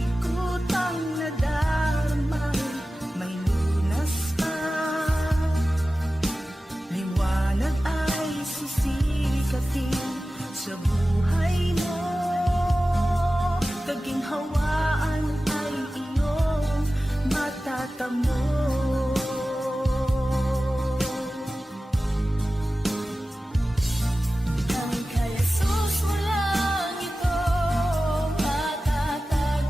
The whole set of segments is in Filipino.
ikot ang nadarama, may lunas ka. Liwanag ay sisikatin sa buhay mo, kaginhawaan ay iyong matatamo. Ang kay Jesus mo lang ito matatagpuan,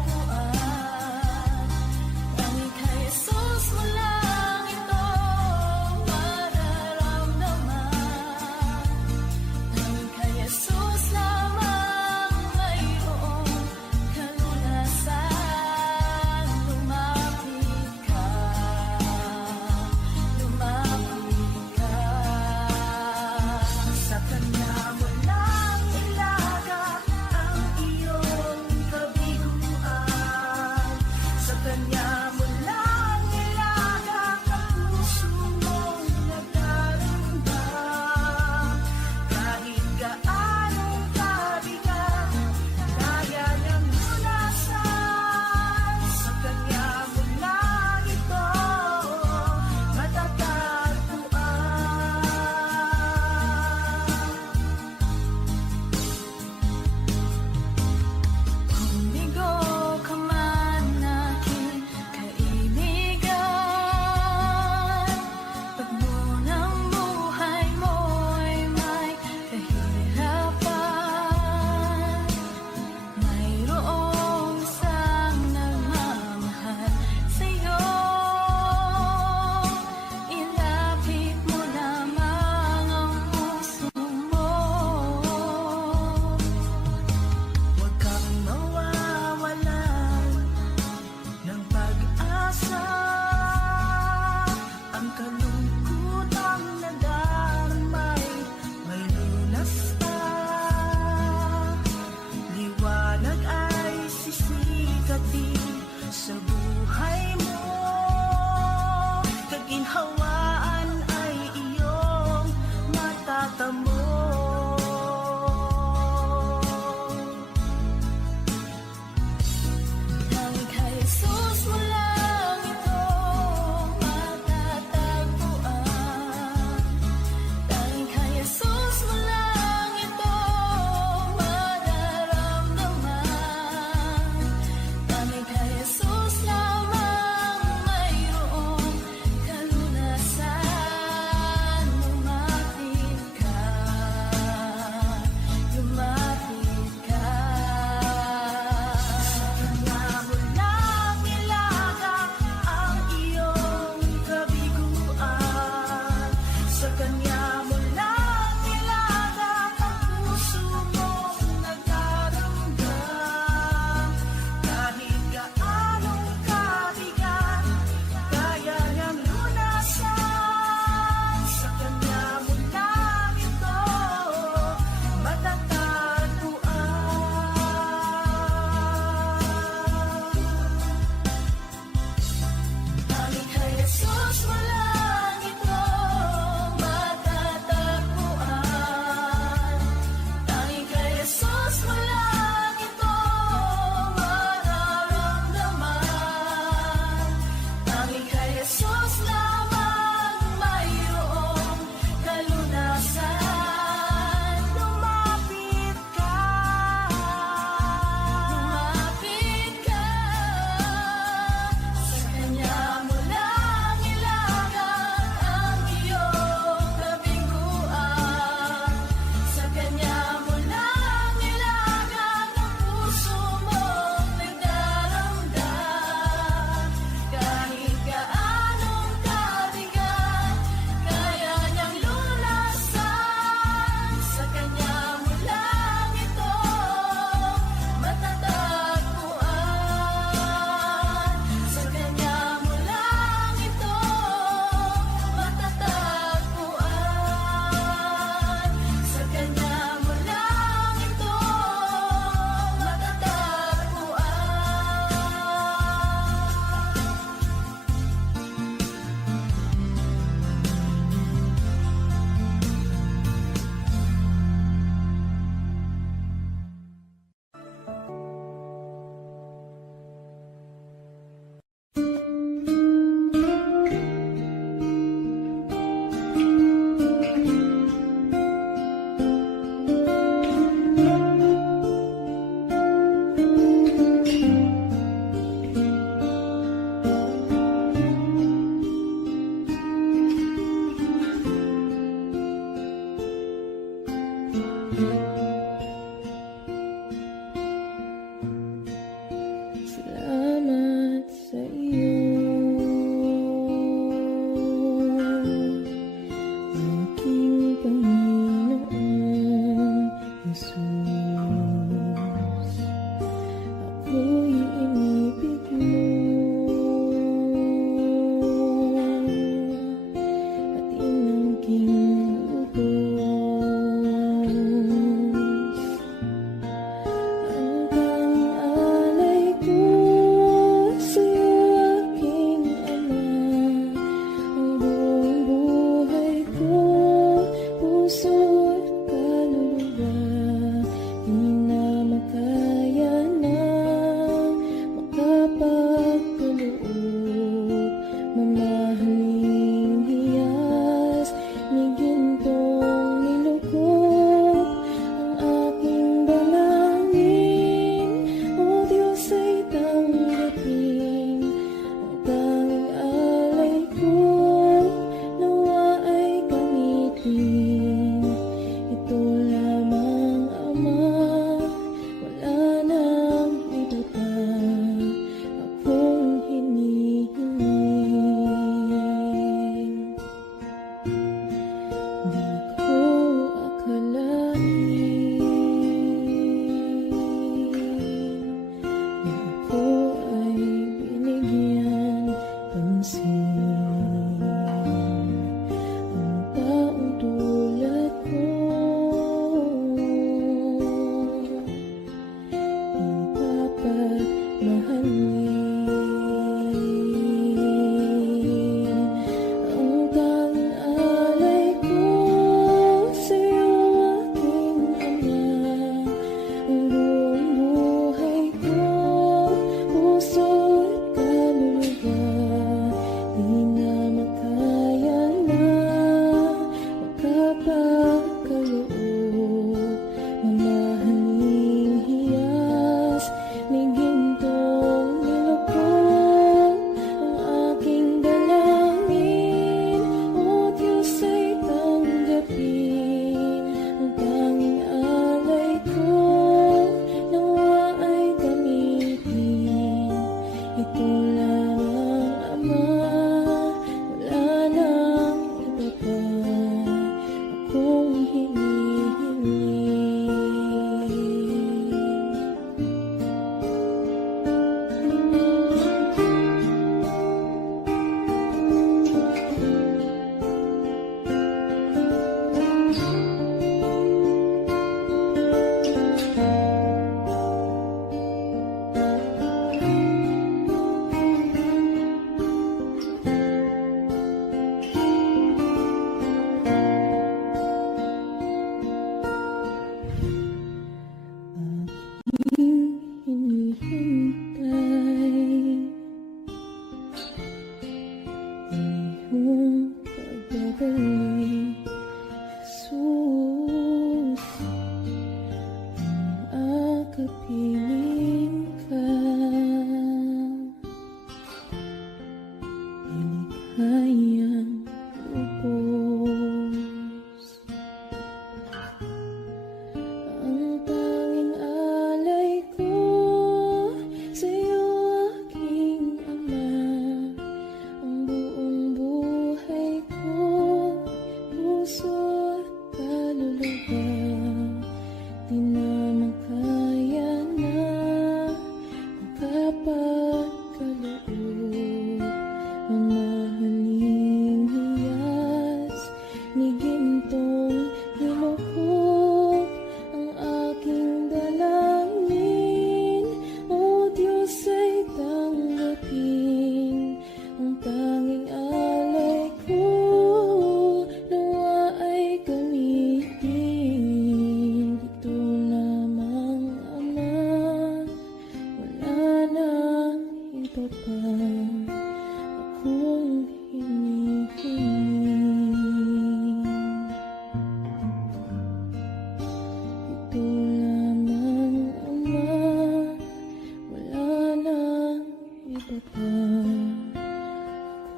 tapat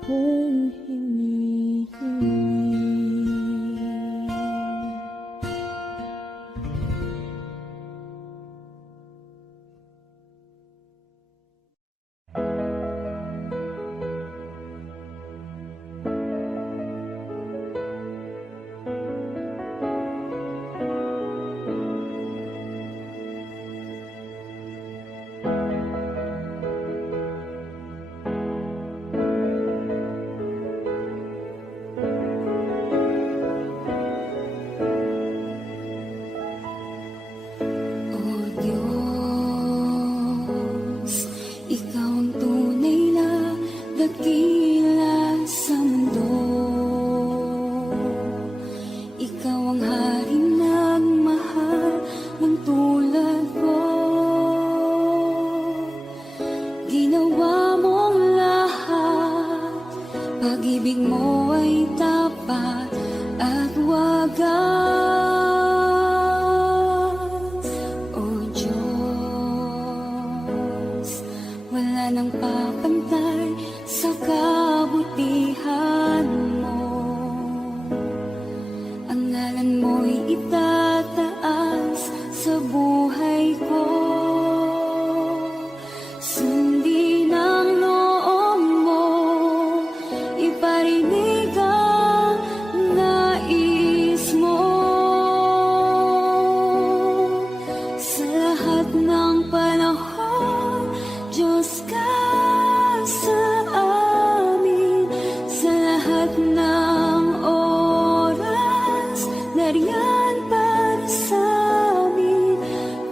akong hinihingi. O Diyos, Ikaw ang tunay na dakila sa mundo. Ikaw ang hari nagmahal ng tulad ko. Ginawa mong lahat, pag-ibig mo ay tapat at wagas. O Diyos, wala nang papantay sa kabutihan mo. Ang ngalan mo'y itataas sa buhay ko. Sundin ang loob mo, iparinig ang nais mo. Sa lahat ng panahon, Diyos ka sa amin. Sa lahat ng oras, nariyan para sa amin.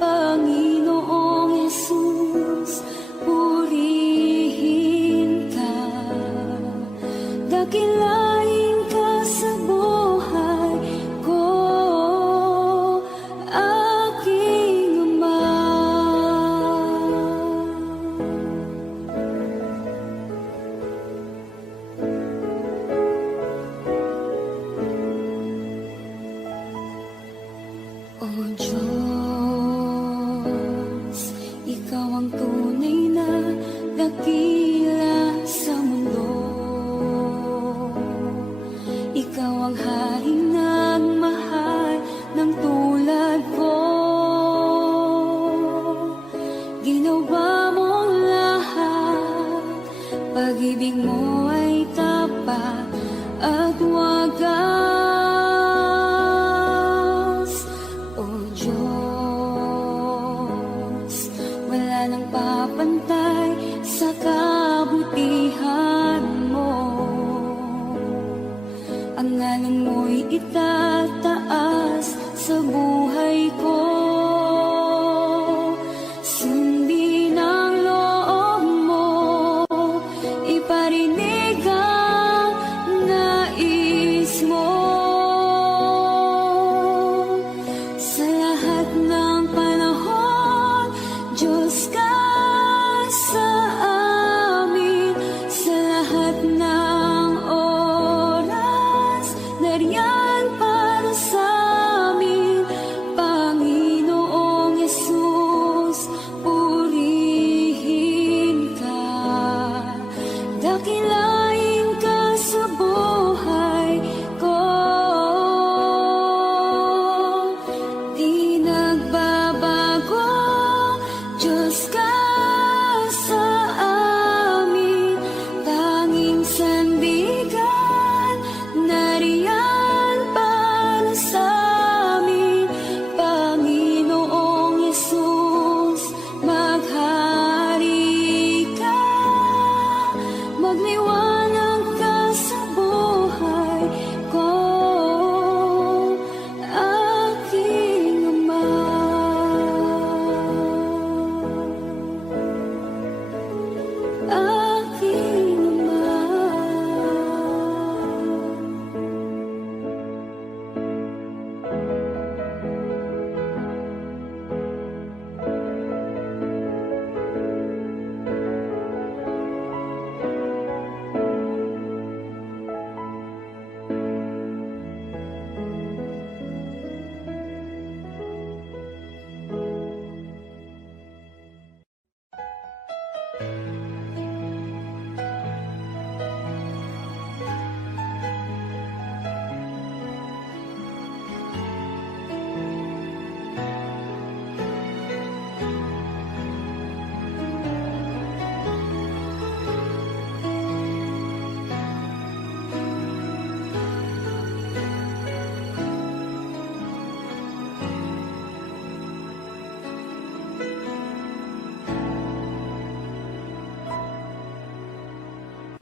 Panginoong Jesus, purihin ka. Dakilain ka sa buhay ko, aking Ama. O Diyos, Ikaw ang tunay na dakila sa mundo. Ikaw ang haring nagmahal ng tulad ko. Ginawa mong lahat, pag-ibig mo ay tapat at wagas. O Diyos, wala nang papantay sa kabutihan mo. Ang ngalan mo'y itataas sa buhay ko. Sundin ang loob mo, iparinig ang nais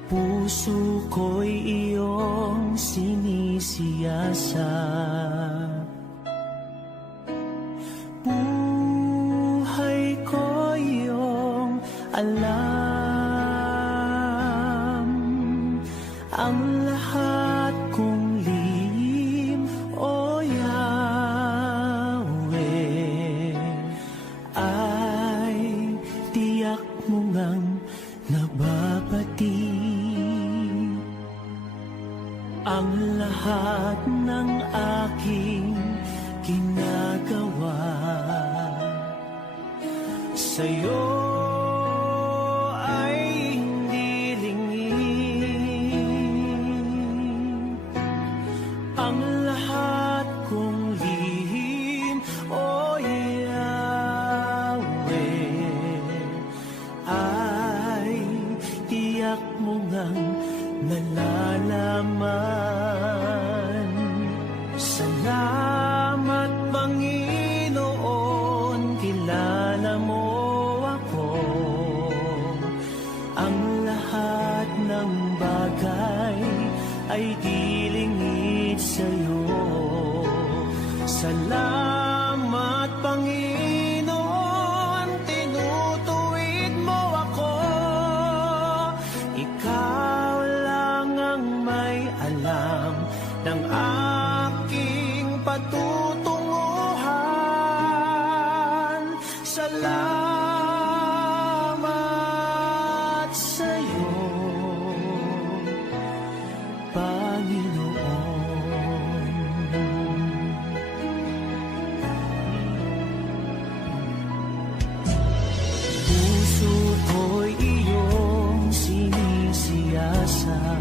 puso ko'y iyong sinisiyasat. Buhay ko iyong alam, ang lahat kong lihim, O Yahweh, ay tiyak mo ngang nababati. Ang lahat ng aking ginagawa sa'yo ay hindi lingid. Ang lahat kong lihim, O Yahweh, ay tiyak mo ngang nalalaman. Salamat, Panginoon, kilala mo ako. Ang lahat ng bagay ay di lingid sa'yo. Salamat, Panginoon, tinutuwid mo ako. Ikaw lang ang may alam ng aking patutunguhan. Salamat sa'yo, Panginoon. Puso ko'y iyong sinisiyasat.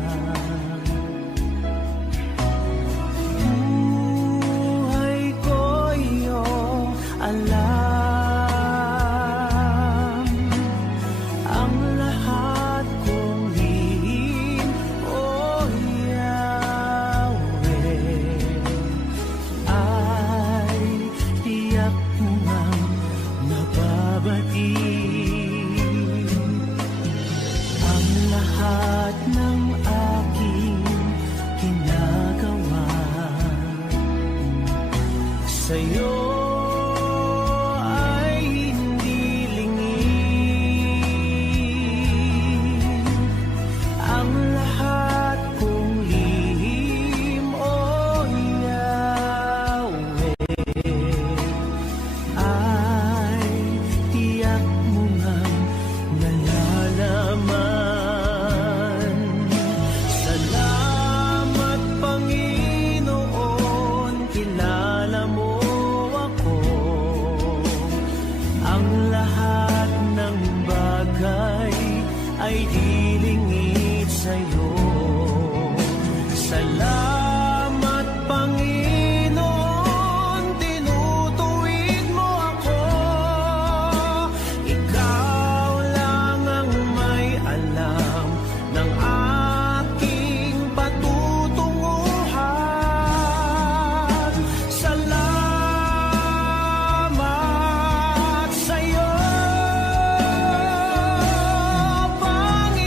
Buhay ko iyong alam, ang lahat kong lihim, O Yahweh, ay tiyak mo ngang nababati. Ang lahat ng aking ginagawa sa'yo ay hindi lingid. Ang lahat kong lihim, O Yahweh, ay tiyak mo ngang nalalaman. Salamat, Panginoon, kilala mo ako. Ang lahat ng bagay ay di lingid sa'yo. Salamat, Panginoon, tinutuwid mo ako. Ikaw lang ang may alam ng aking patutunguhan. Salamat sa'yo, Panginoon.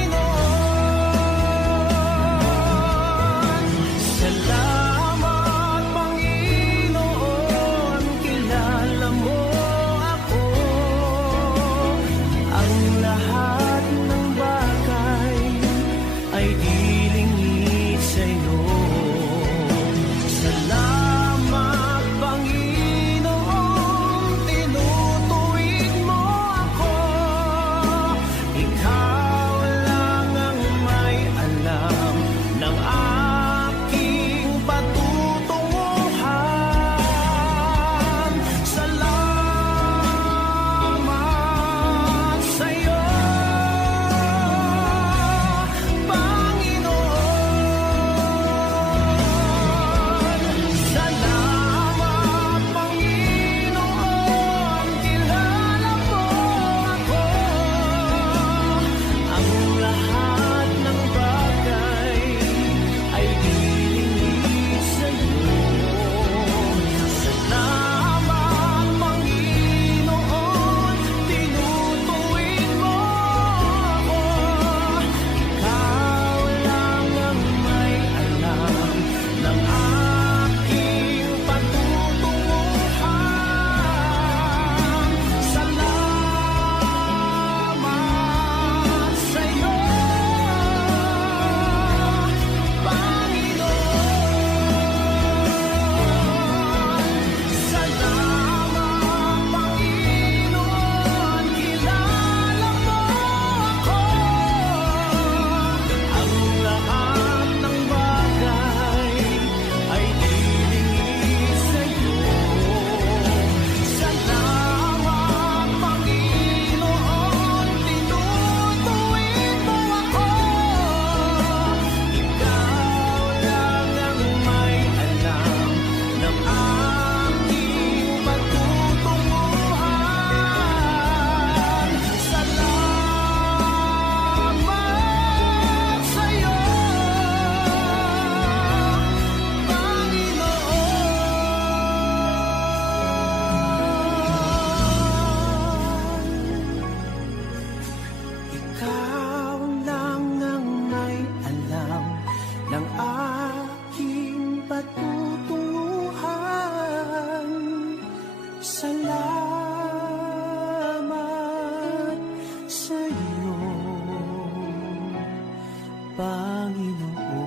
Panginoon.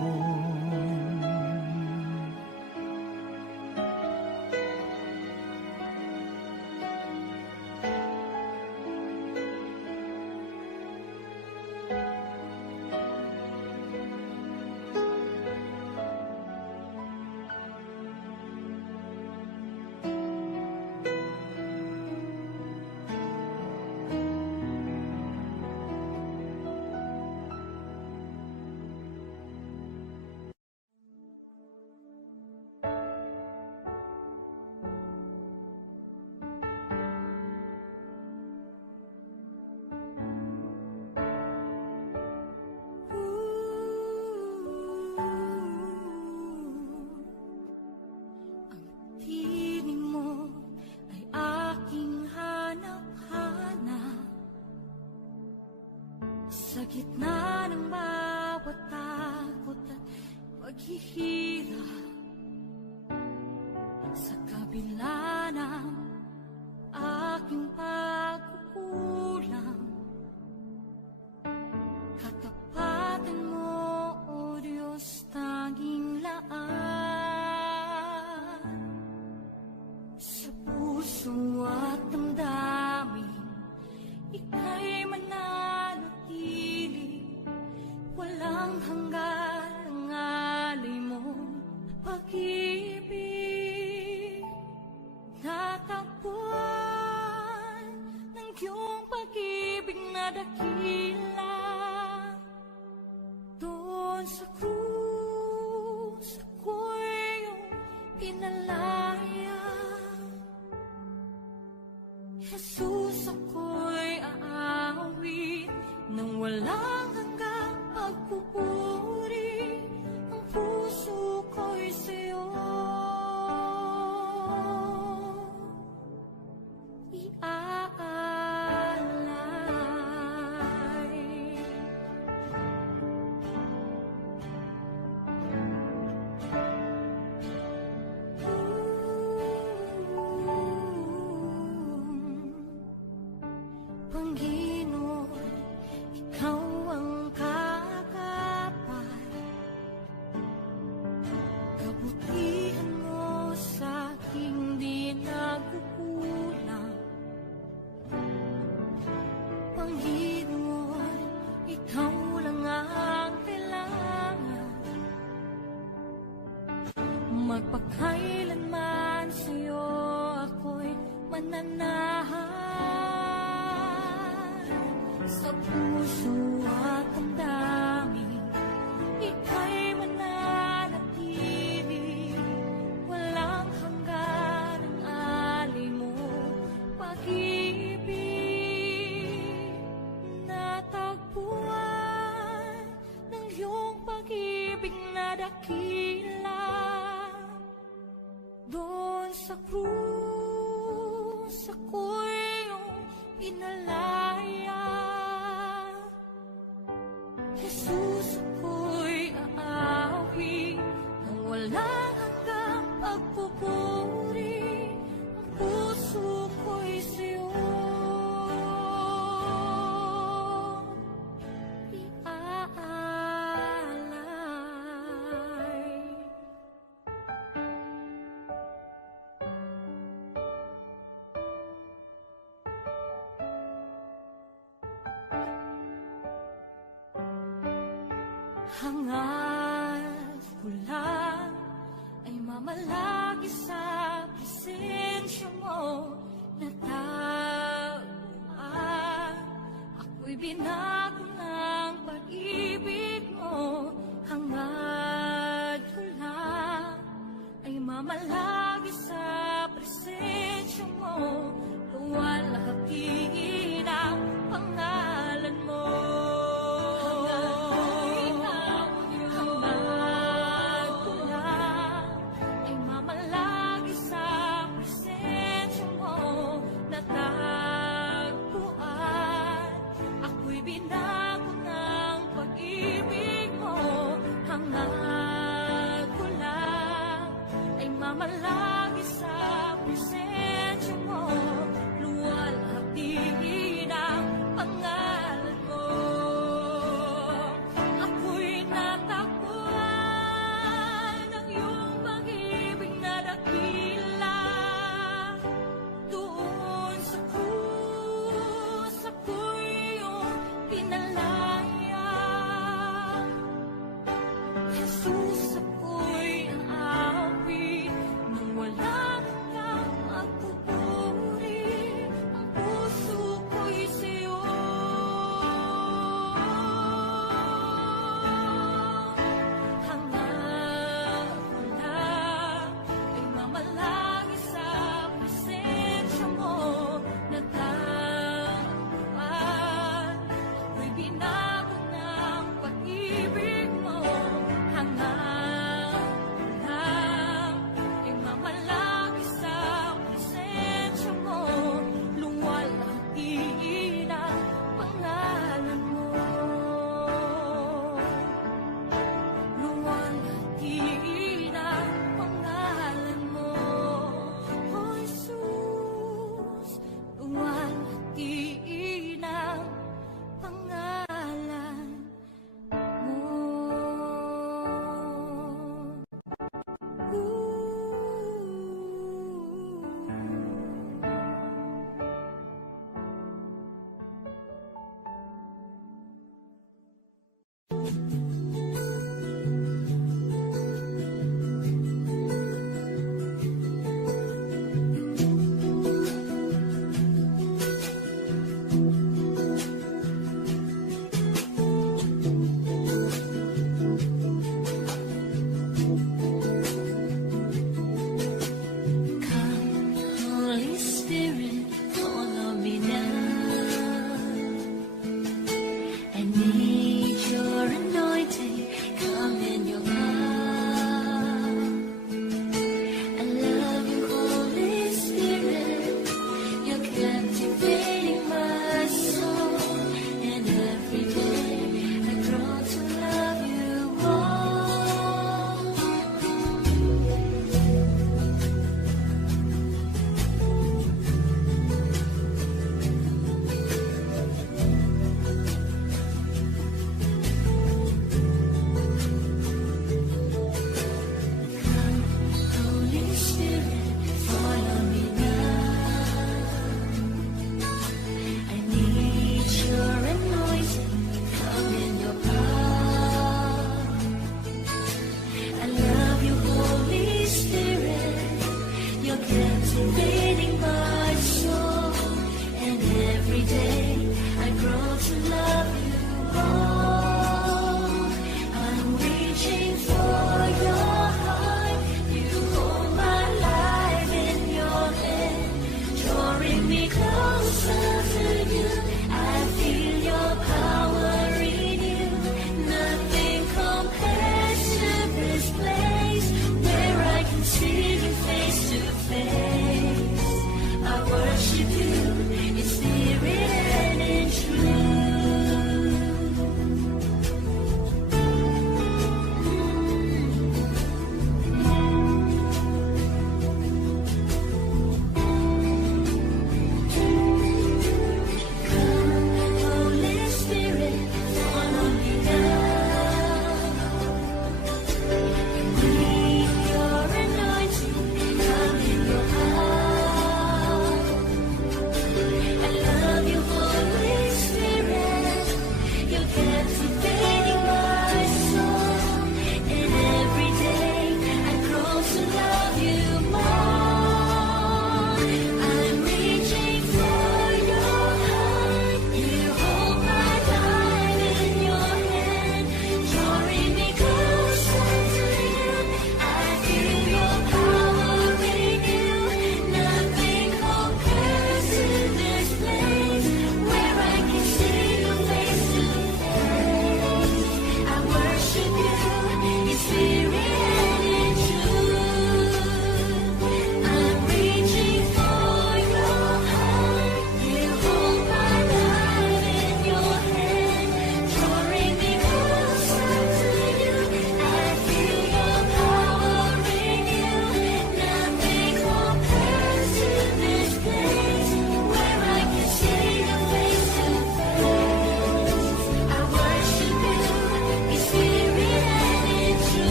Ang tinig mo ay aking hanap-hanap. Sa gitna ng bawat takot at paghihirap, sa kabila ng aking pagkukulang, katapatan mo, O Diyos, tanging laan. Sa puso at damdamin, ika'y mananatili. Walang hanggan ang alay mong pag-ibig. Natagpuan ng iyong pag-ibig na dakila. Doon sa krus, ako'y iyong pinalaya. Jesus, ako'y aawit nang walang hanggang pagpupuri. Ang puso ko'y sa'yo iaalay. Panginoon, ikaw ang kagapay. Kabutihan mo sa aking di nagkukulang. Panginoon, ikaw lang ang kailangan. Magpakailanman sa'yo ako'y mananahan. Sa puso at damdamin, ika'y mananatili. Walang hanggan ang alay mo pag-ibig. Natagpuan ng iyong pag-ibig na dakila. Doon sa krus, ako'y iyong pinalaya. Jesus, ako'y aawit nang walang hanggang pagpupuri. Ang puso ko'y sa'yo iaalay. Hangad ko lang ay mamalagi sa presensya mo. Natagpuan ako'y binago ng pag-ibig mo. Hangad ko lang ay mamalagi sa presensya mo. Luwalhati ang pangalan mo. Mamalagi sa presensya mo, luwalhati ang pangalan mo. Ako'y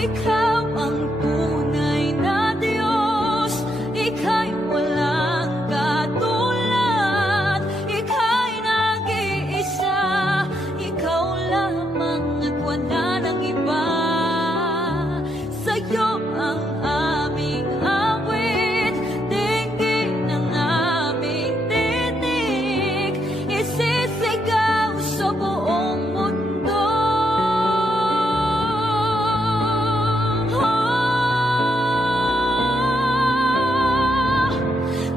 ikaw ang tunay na Diyos. Ika'y walang katulad, ika'y nag-iisa. Ikaw lamang at wala nang iba. Sa'yo ang aming awit, dinggin ang aming tinig, isisigaw sa buong mundo.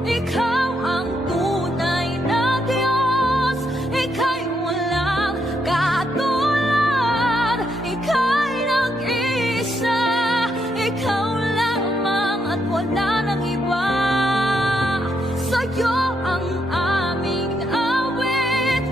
Ikaw ang tunay na Diyos, ika'y walang katulad, ika'y nag-iisa. Ikaw lamang at wala nang iba. Sa'yo ang aming awit.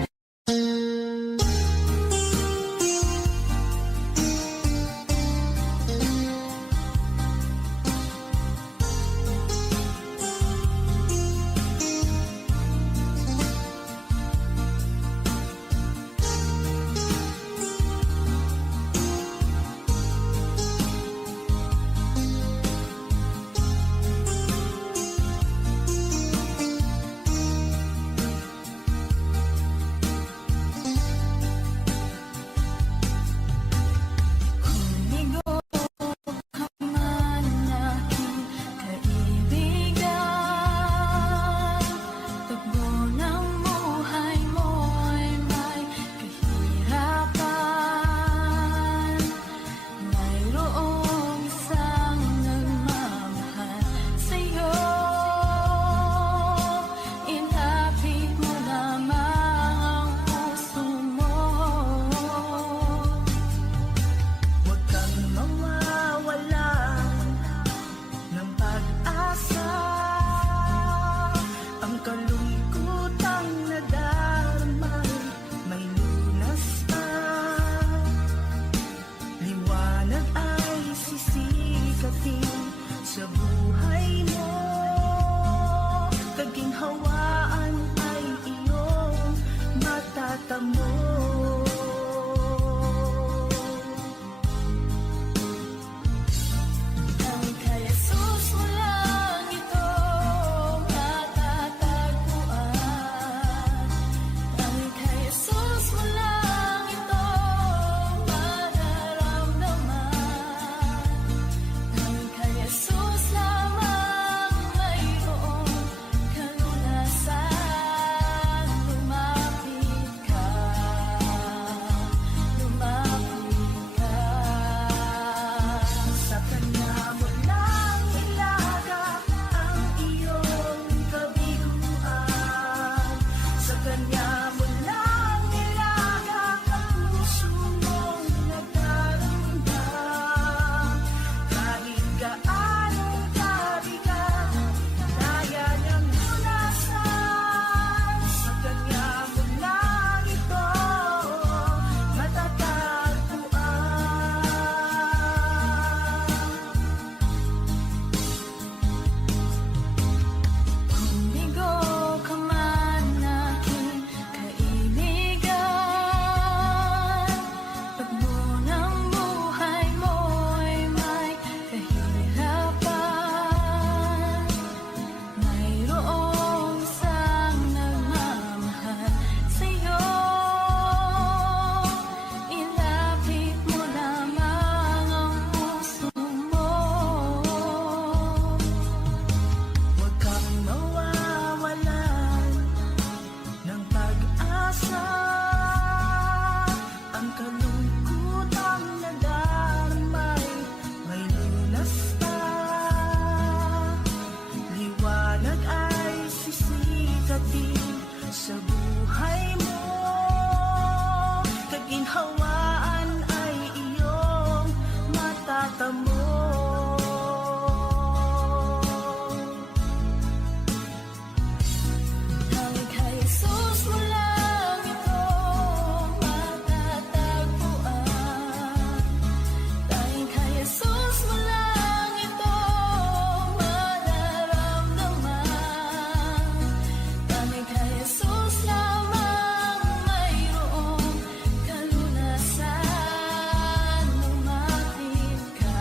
Humigo ka man aking kaibigan, tugbo ng buhay mo'y may kahirapan. Mayroong isang nagmamahal sa'yo, ilapit mo lamang ang puso mo. Huwag kang mawawalan ng pag-asa. Ang kalungkutang nadarama may lunas pa. Liwanag ay sisikatin sa buhay mo. Kaginhawaan ay iyong matatamo. Ang kay Jesus mo lang ito matatagpuan. Ang kay Jesus mo lang ito mararamdaman. Ang kay Jesus lamang mayroong kalunasan. Lumapit ka, lumapit ka. Sa kanya mo lang ilaga ang iyong kabiguan. Sa kanya mo lang ilaga ang puso mong nagdaramdam. Kahit gaanong kabigat, kaya niyang lunasan. Sa kanya mo lang ito matatagpuan. Humigo ka man aking kaibigan, tugbo ng buhay mo'y may kahirapan. Mayroong isang nagmamahal sa'yo, ilapit mo lamang ang puso mo. Huwag kang mawawalan ng pag-asa. Ang kalungkutang nadarmay may lunas pa. Liwanag ay sisikatin sa buhay mo. Kaginhawaan ay iyong matatamo. Ang kay Jesus mo lang ito matatagpuan. Ang kay Jesus mo lang ito mararamdaman. Ang kay Jesus lamang mayroong kalunasan. Lumapit ka,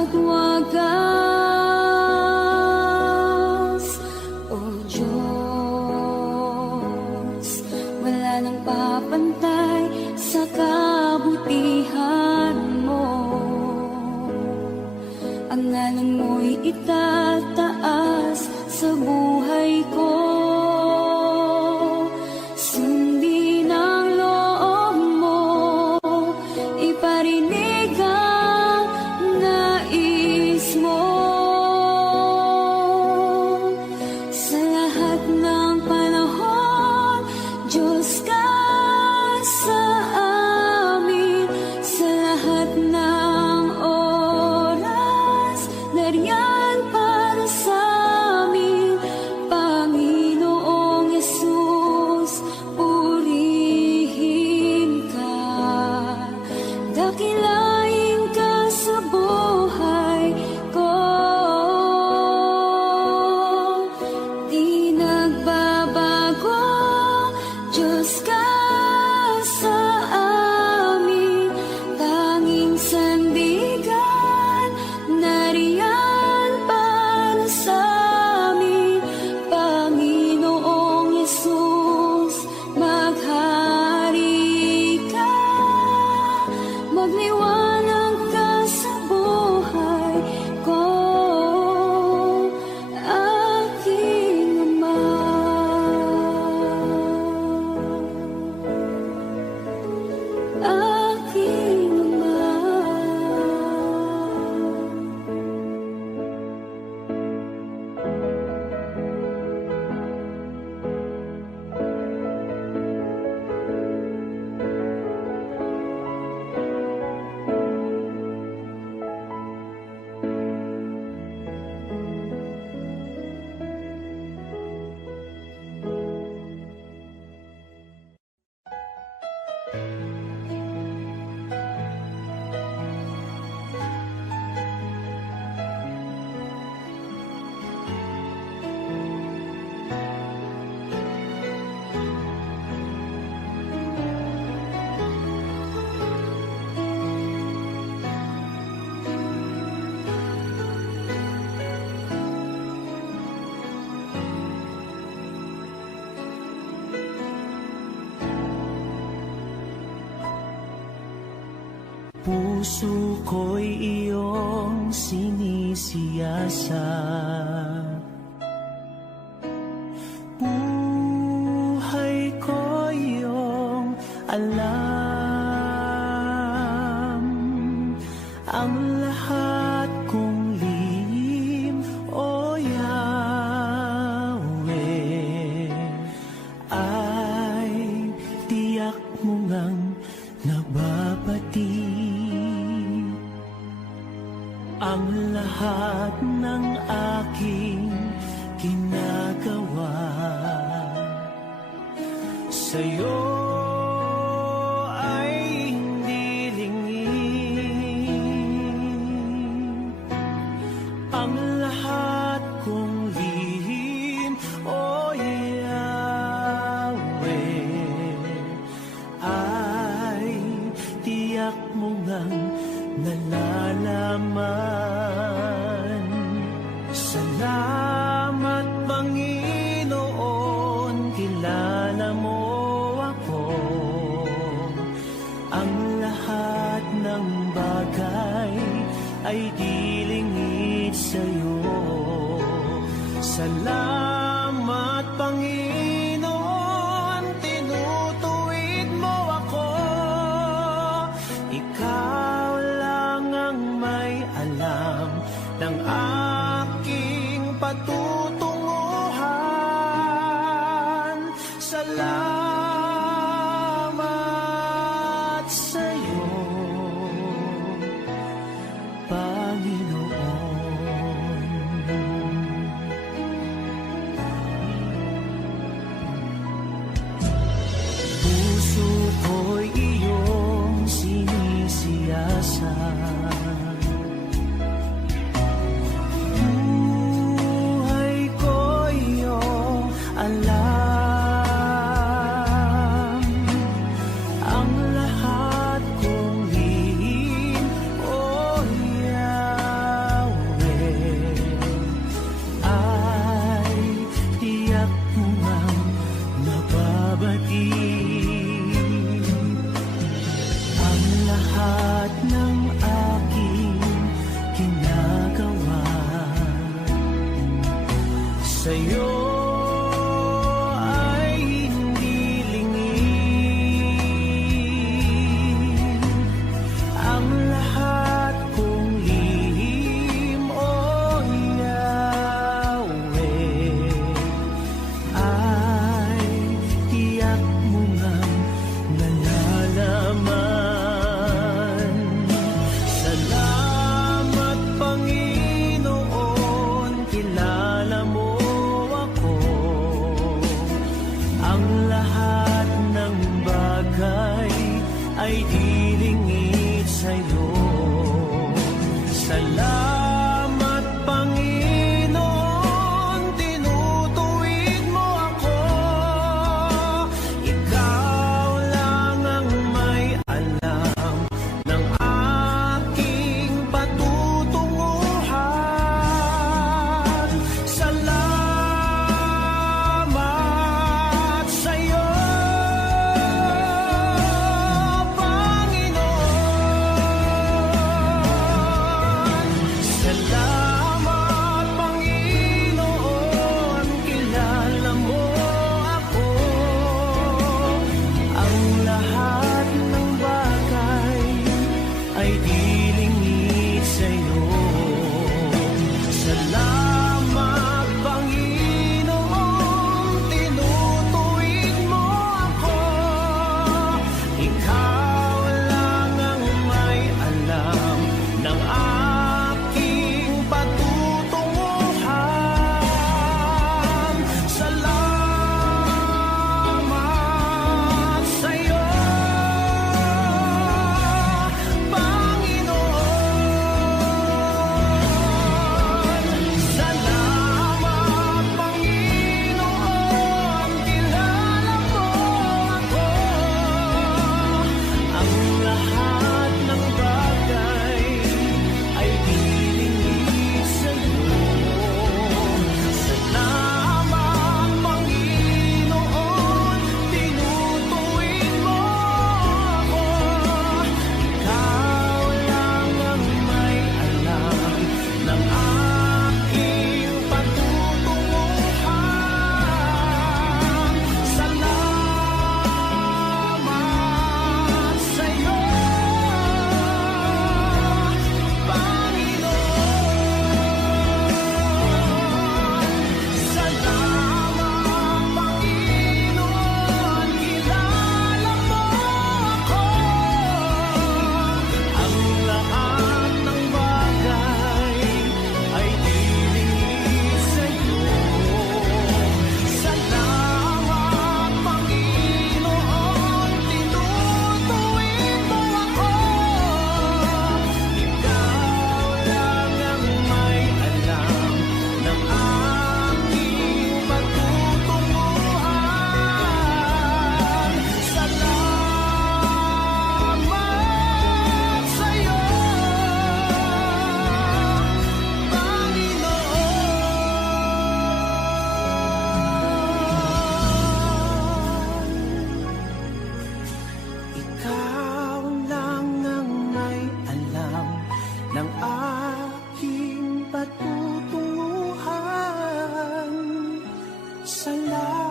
at wagas. Puso ko'y iyong sinisiyasat, buhay ko iyong alam, ang lahat kong lihim, O Yahweh, ay tiyak mo ngang nababati. Ang lahat ng aking ginagawa sa'yo ay hindi lingid. Ang lahat kong lihim, O Yahweh, ay tiyak mo ngang nalalaman. Salamat, Panginoon, kilala mo ako. Ang lahat ng bagay ay dilingid sa'yo. Salamat, Panginoon, tinutuwid mo ako. Ikaw lang ang may alam ng aking patutunguhan. Salamat sa'yo, Panginoon. Puso ko'y iyong sinisiyasat, buhay ko iyong alam, ang lahat kong lihim, O Yahweh, ay tiyak mo ngang nababati. Ang lahat ng aking ginagawa sa'yo ay hindi lingid. Ang lahat kong lihim, O Yahweh, ay tiyak mo ngang nalalaman. Salamat, Panginoon, kilala mo ako. salamat.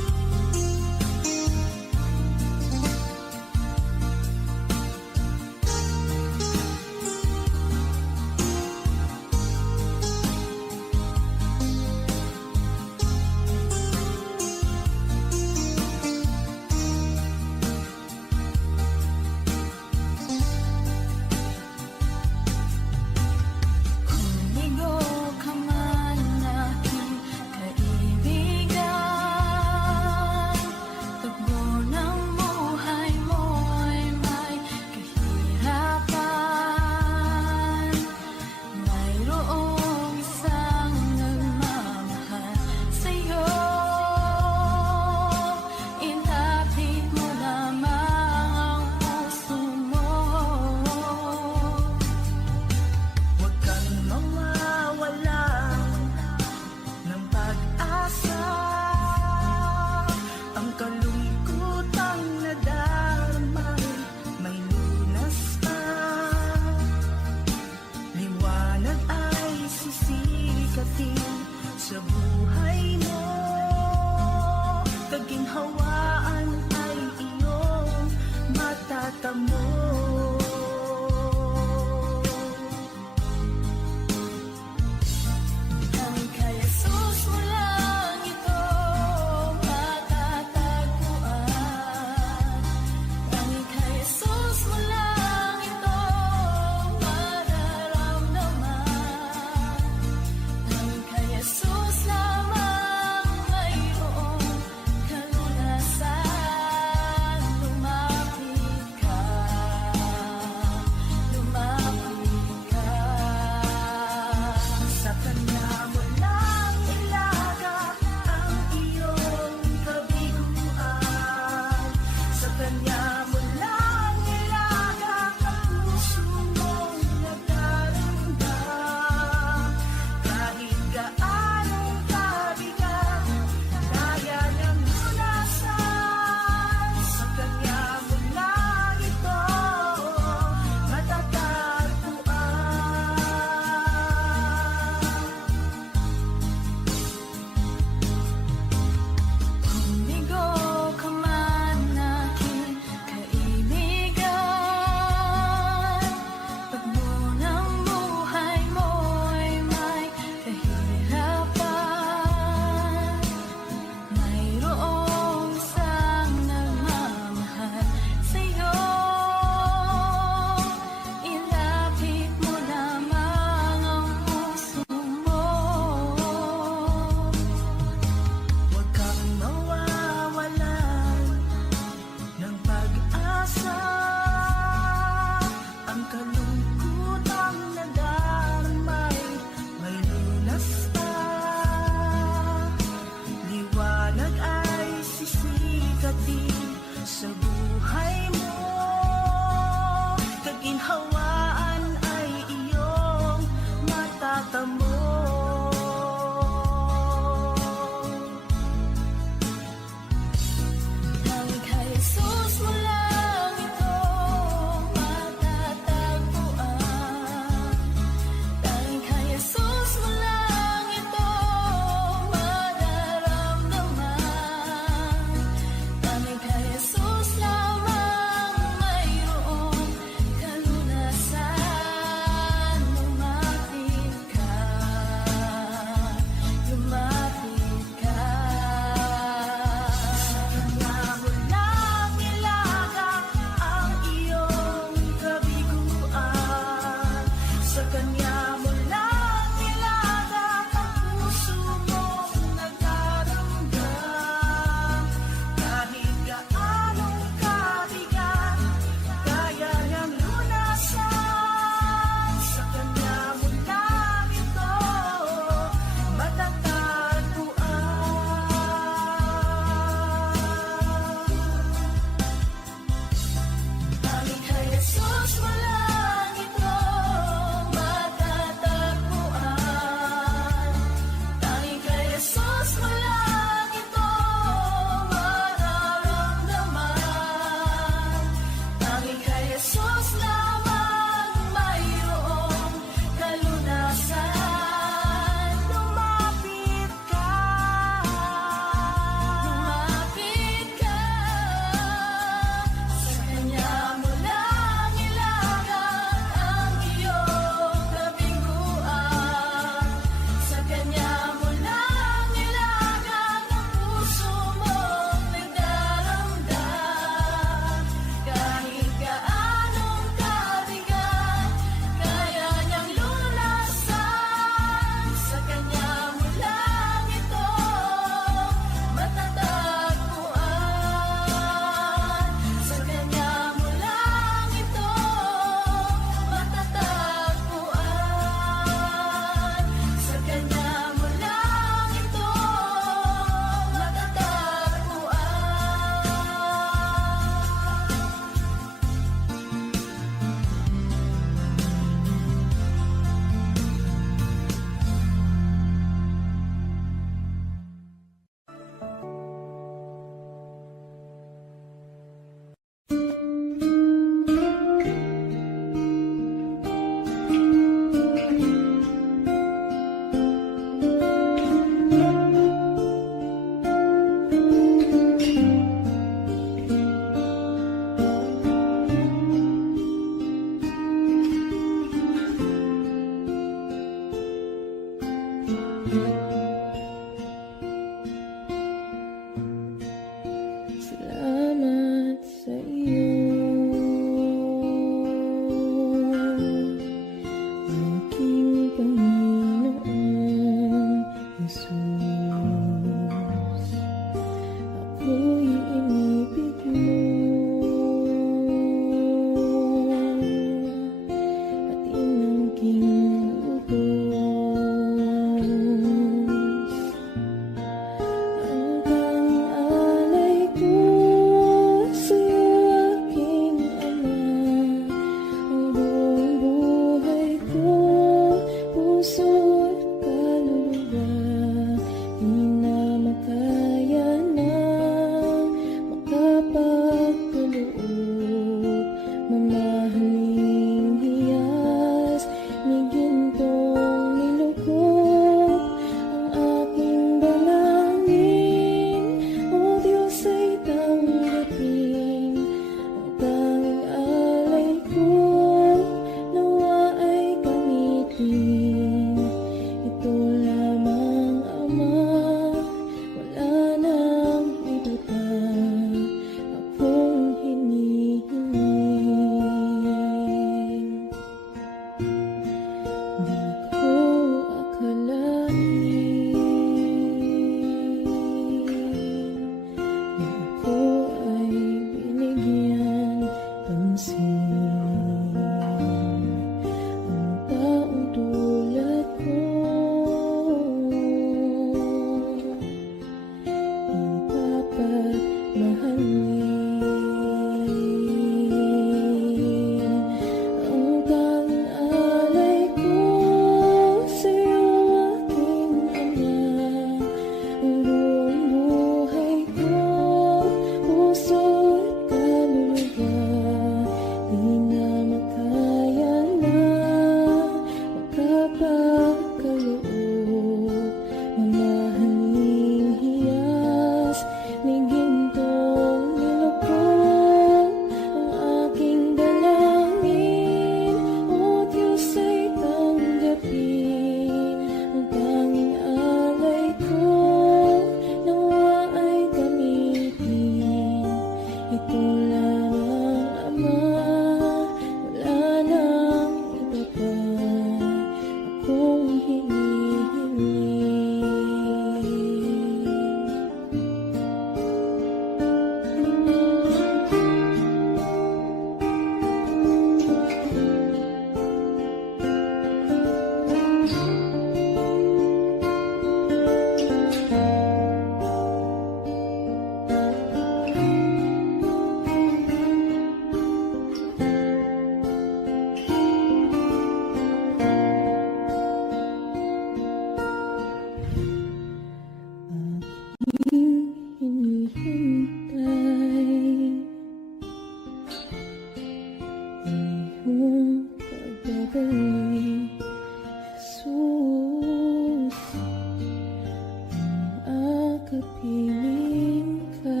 kapiling ka.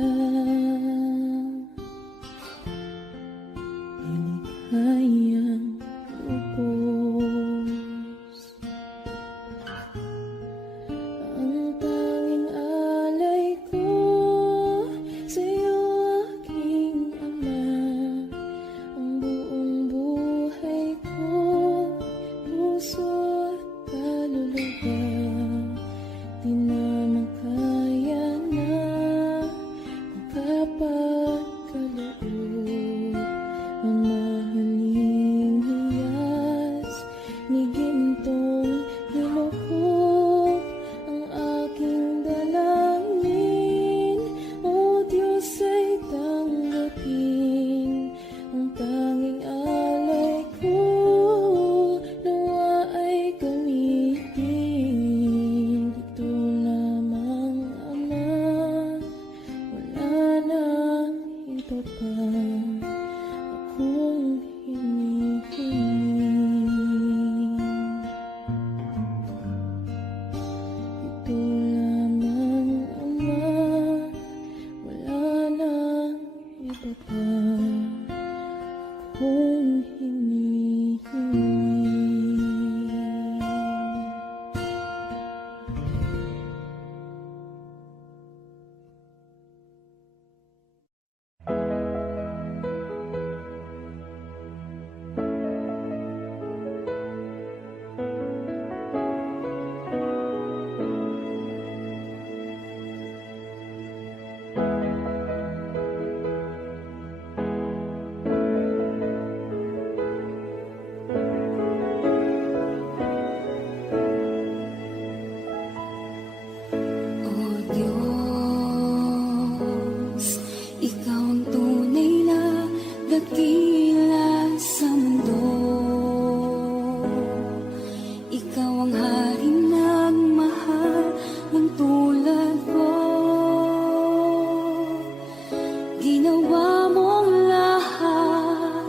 Nilikhayan lubos. Ang tanging alay ko sa'yo, aking ama. Ang buong buhay ko, puso at kaluluwa, di na makaya na magkapagkaloob. Mamahaling hiyas ni gintong hinuhog ang aking dalangin. O Diyos, ay tanggapin ang tanging alay ko, nawa ay gamitin. Ito lamang, Ama, wala nang iba pa akong hinihiling. Ito lamang, Ama, wala nang iba pa akong hinihiling. O Diyos, Ikaw ang tunay na dakila sa mundo. Ikaw ang hari ng mahal ng tulad ko. Ginawa mong lahat,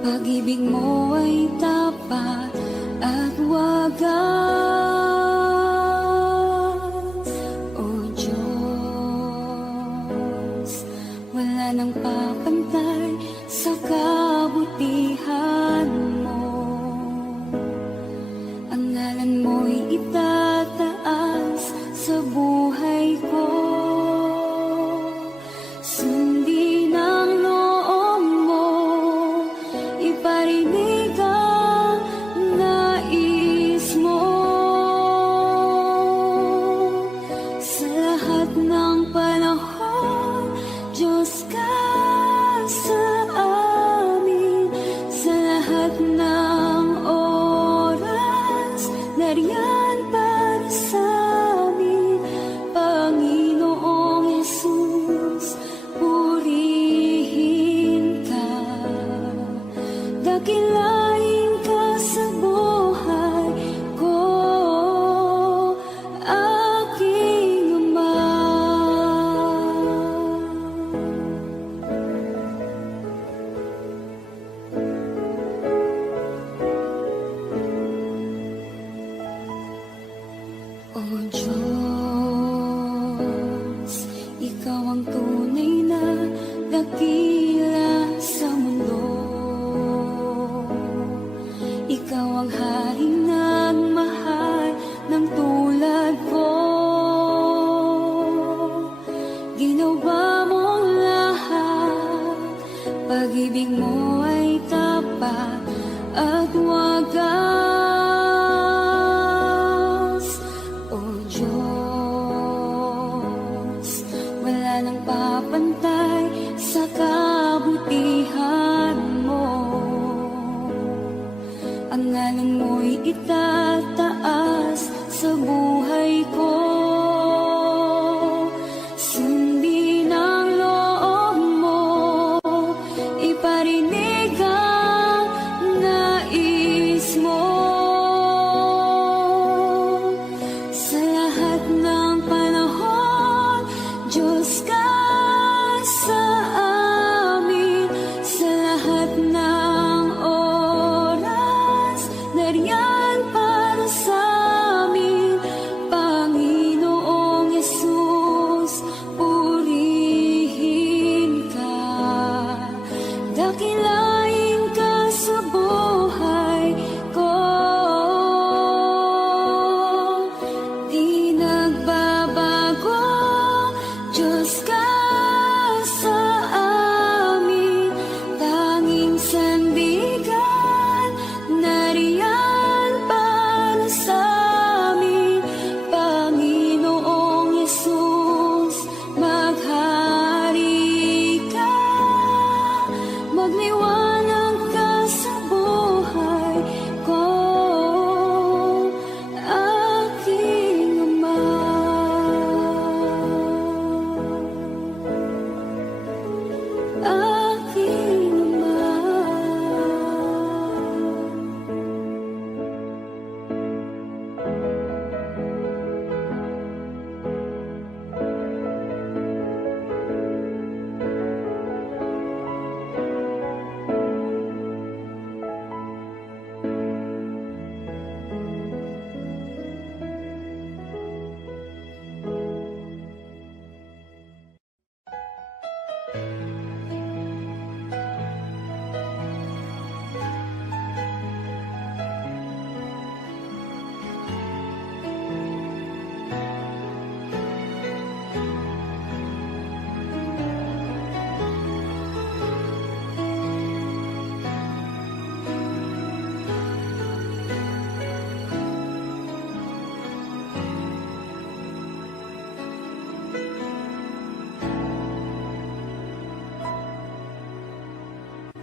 pag-ibig mo ay tapat at wagas. O Diyos, wala nang papantay sa kabutihan mo. Ang ngalan mo'y itataas sa buhay ko. Sundin ang loob mo, iparinig ang nais mo. Sa lahat ng panahon, Diyos ka sa amin. Sa lahat ng oras, nariyan para sa amin. Panginoong Jesus, purihin ka. Dakilain ka sa buhay ko, aking Ama. O Diyos, Ikaw ang tunay na dakila sa mundo. Ikaw ang hari ng mahal ng tulad ko. Ginawa mong lahat, pag-ibig mo ay tapat at wagas. O Diyos, wala nang papantay sa kabutihan mo. Ang ngalan mo'y itataas sa buhay ko. Sundin ang loob mo, iparinig ang nais mo. Sa lahat ng panahon, Diyos ka sa amin. Sa lahat ng oras, nariyan para sa amin.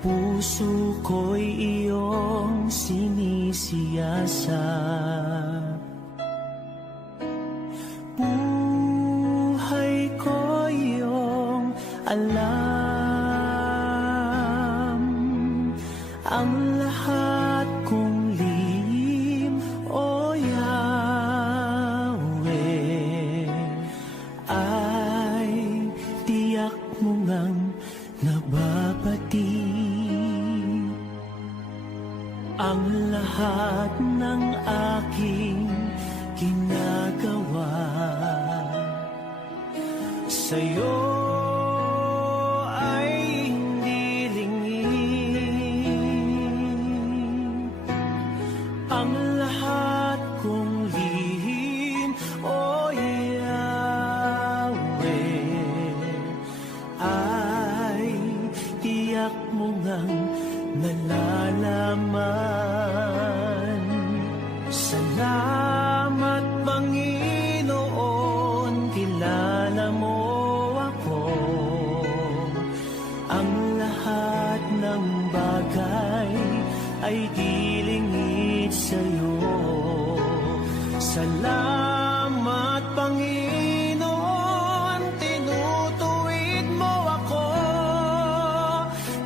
Puso ko'y iyong sinisiyasat, buhay ko iyong alam, ang lahat kong lihim, O Yahweh, ay tiyak mo ngang nababati. Ang lahat ng aking ginagawa sa'yo ay hindi lingid. Ang lahat kong lihim, O Yahweh, ay tiyak mo ngang nalalaman. Salamat, Panginoon, kilala mo ako. Ang lahat ng bagay ay dilingid sa'yo. Salamat, Panginoon, tinutuwid mo ako.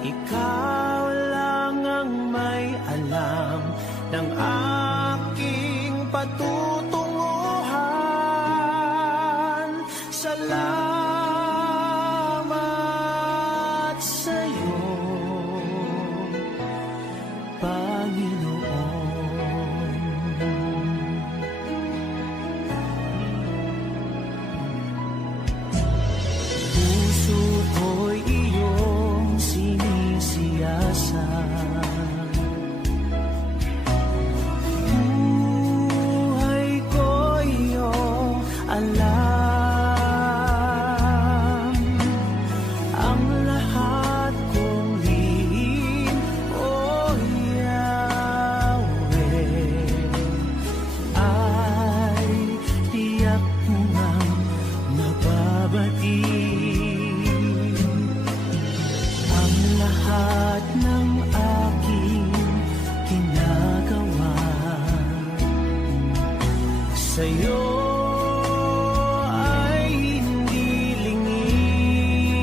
Ikaw lang ang may alam ng aking patutunguhan. Salamat sa'yo, Panginoon. Puso ko'y iyong sinisiyasat, buhay ko iyong alam, ang lahat kong lihim, O Yahweh, ay tiyak mo ngang nababati. Ang lahat ng aking ginagawa sa'yo ay hindi lingid.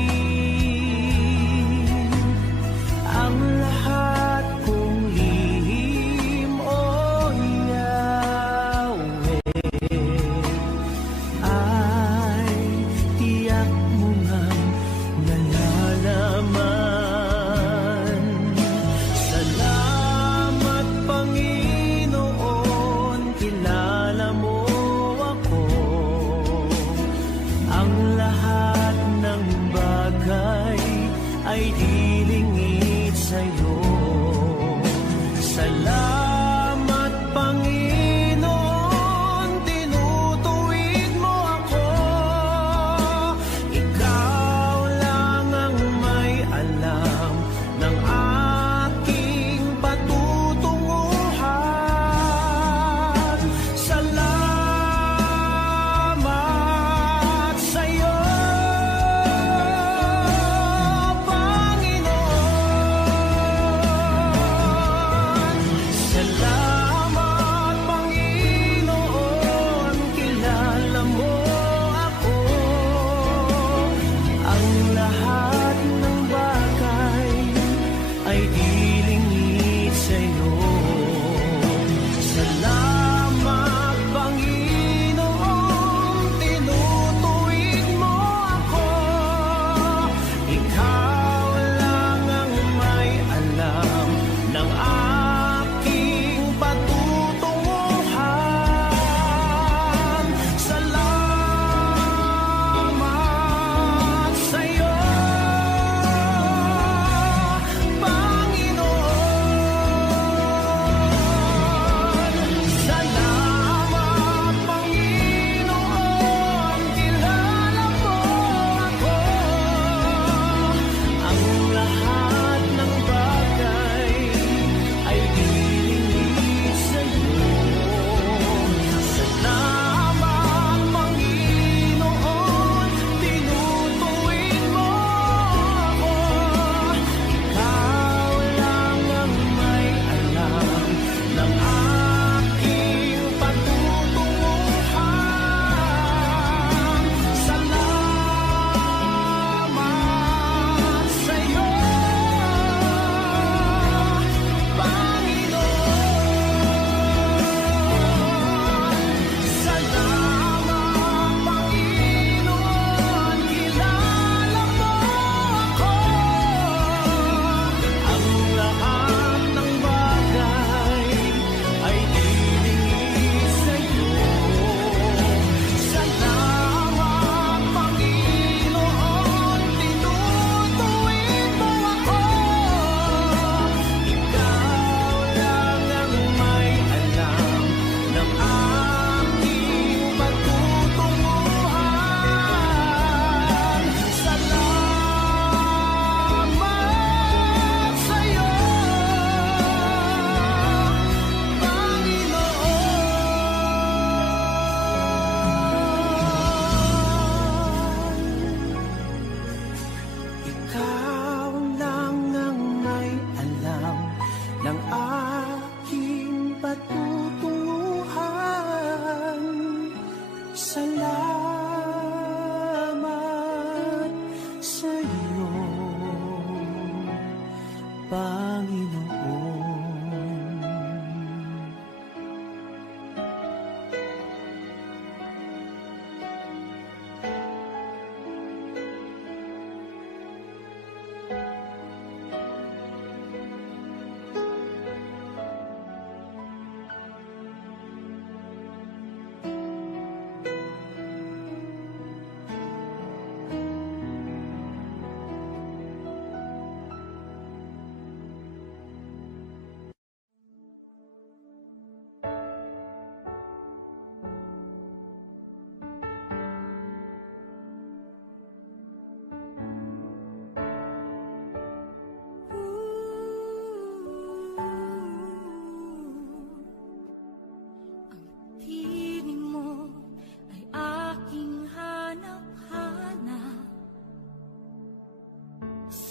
Ang lahat kong lihim, O Yahweh, ay tiyak mo ngang nalalaman. Salamat, Panginoon, kilala mo ako. Ang lahat ng bagay ay dilingid sa'yo. Salamat, Panginoon, tinutuwid mo ako. Ikaw lang ang may alam ng aking patutunguhan. Salamat sa'yo, Panginoon.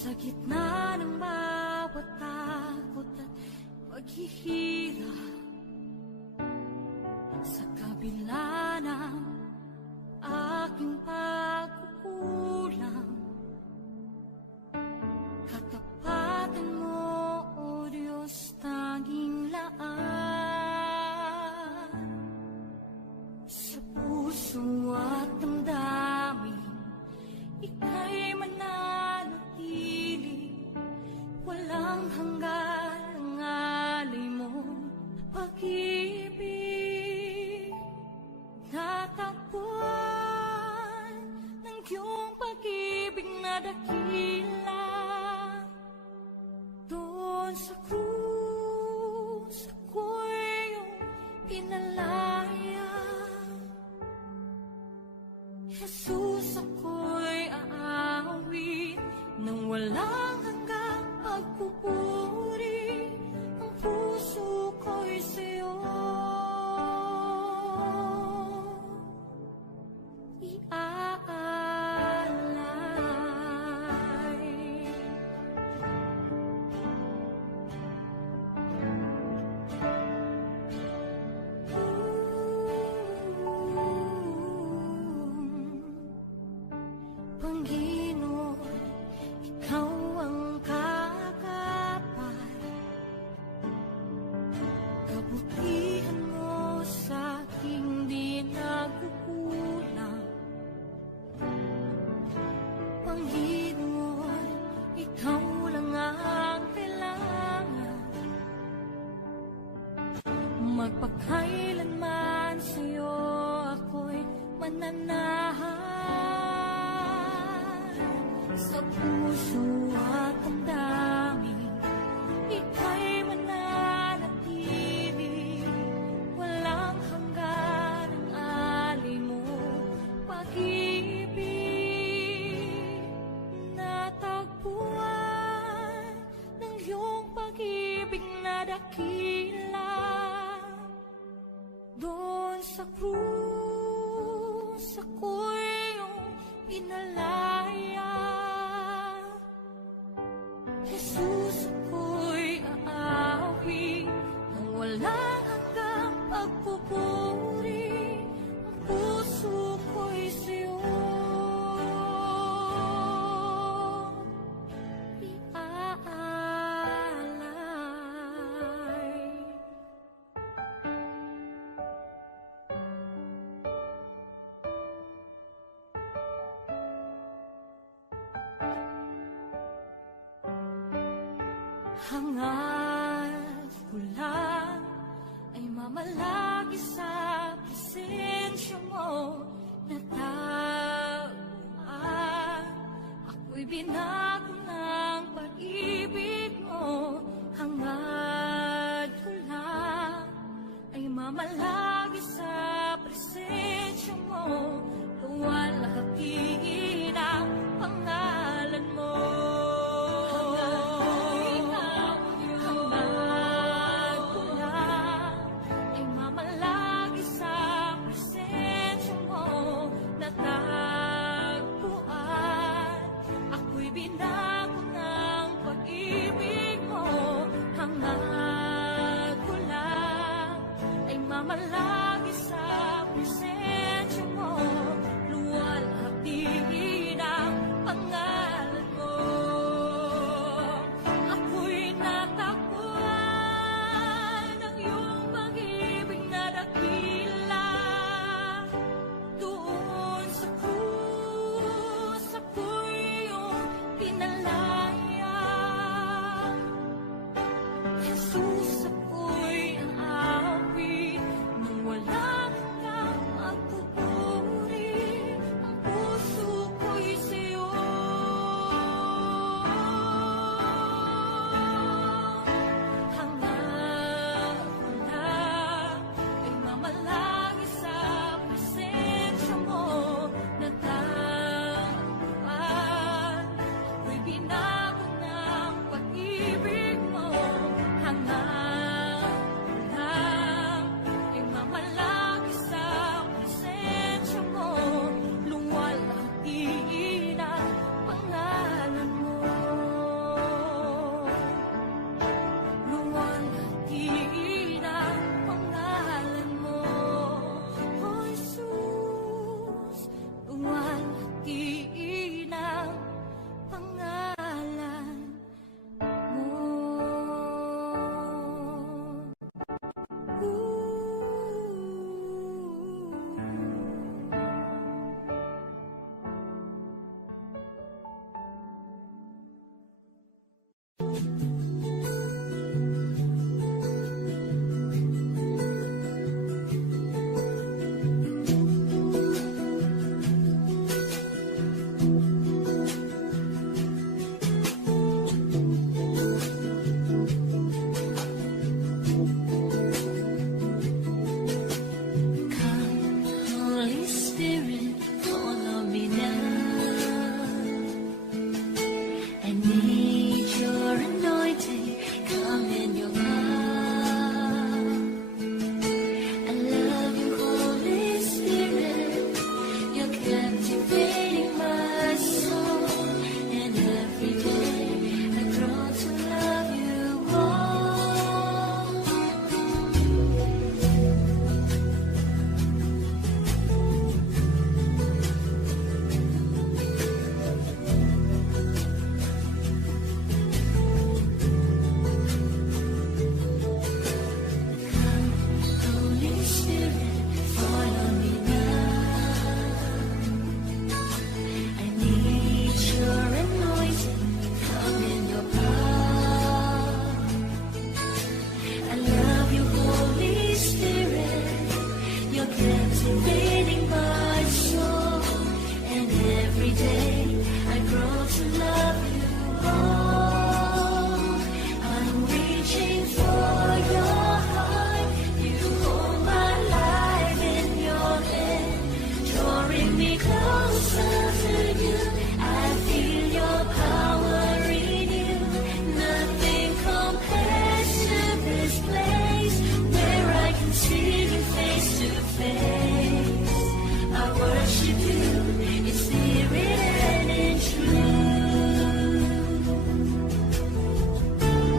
Sa gitna ng bawat takot at paghihirap, sa kabila ng aking pagkukulang, katapatan mo, O Diyos, tanging laan. Sa puso at damdamin, ika'y mananatili, walang hanggan ang alay mong pag-ibig. Natagpuan ng iyong pag-ibig na dakila, doon sa krus ako'y iyong pinalaya. Jesus, ako'y aawit nang walang hanggang pagpupuri. Ang puso ko'y sa'yo iaalay. Panginoon, ikaw ang kagapay, kabutihan mo sa aking di nagkukulang. Panginoon, ikaw lang ang kailangan, magpakailanman sa'yo ako'y mananahan. Sa puso at damdamin, ika'y mananatili, walang hanggan ang alay mo pag-ibig. Natagpuan ng iyong pag-ibig na dakila, doon sa krus ako'y iyong pinalaya. Jesus, ako'y aawit nang walang hanggang pagpupuri. Ang puso ko'y sa'yo iaalay. Hangad ko lang ay mamalagi sa presensya mo, natagpuan. Ako'y binago ng pag-ibig mo. Hangad ko lang ay mamalagi sa presensya mo,